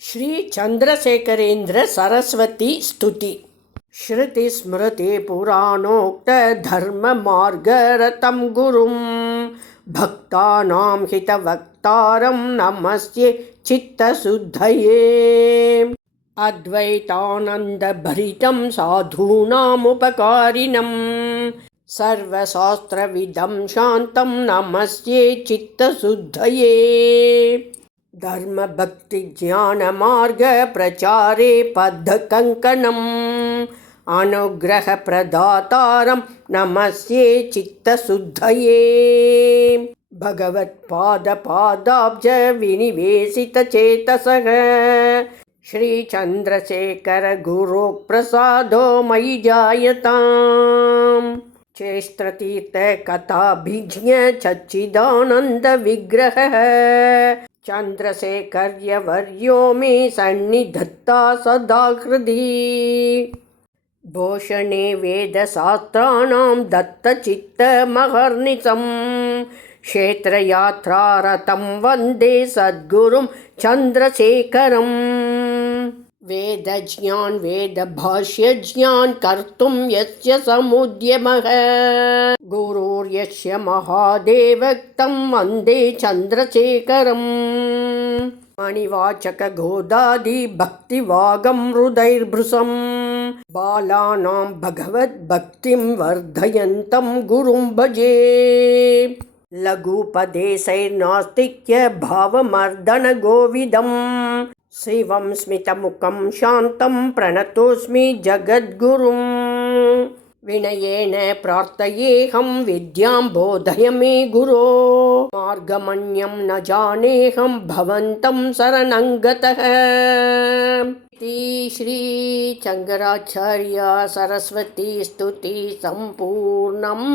श्रीचन्द्रशेखरेन्द्रसरस्वती स्तुति। श्रुतिस्मृतिपुराणोक्तधर्ममार्गरतं गुरुं भक्तानां हितवक्तारं नमस्ये चित्तशुद्धये। अद्वैतानन्दभरितं साधूनामुपकारिणं सर्वशास्त्रविदं शान्तं नमस्ये चित्तशुद्धये धर्मभक्तिज्ञानमार्गप्रचारे बद्धकङ्कणम् अनुग्रहप्रदातारं नमस्ये चित्तशुद्धये। भगवत्पादपादाब्जविनिवेशितचेतसः श्रीचन्द्रशेखरगुरोप्रसादो मयि जायताम्। चेस्त्रतीर्थकथाभिज्ञ चन्द्रशेखर्यवर्यो मे सन्निधत्ता सदा हृदि भूषणे वेदशास्त्राणां दत्तचित्तमहर्निशं क्षेत्रयात्रारतं वन्दे सद्गुरुं चन्द्रशेखरम् वेदज्ञान् वेदभाष्यज्ञान् कर्तुं यस्य समुद्यमः। गुरोर्यस्य महादेवक्तं वंदे चन्द्रशेखरम्। मणिवाचकगोदादिभक्तिवागं हृदैर्भृशं बालानां भगवद्भक्तिं वर्धयन्तं गुरुं भजे। लघुपदेशैर्नास्तिक्य भावमर्दनगोविदम् शिवं स्मितमुखं शान्तं प्रणतोऽस्मि जगद्गुरुम्। विनयेन प्रार्थयेऽहं विद्यां बोधय मे गुरो। मार्गमन्यं न जानेऽहं भवन्तं शरणं गतः इति श्रीचङ्कराचार्य सरस्वती स्तुति सम्पूर्णम्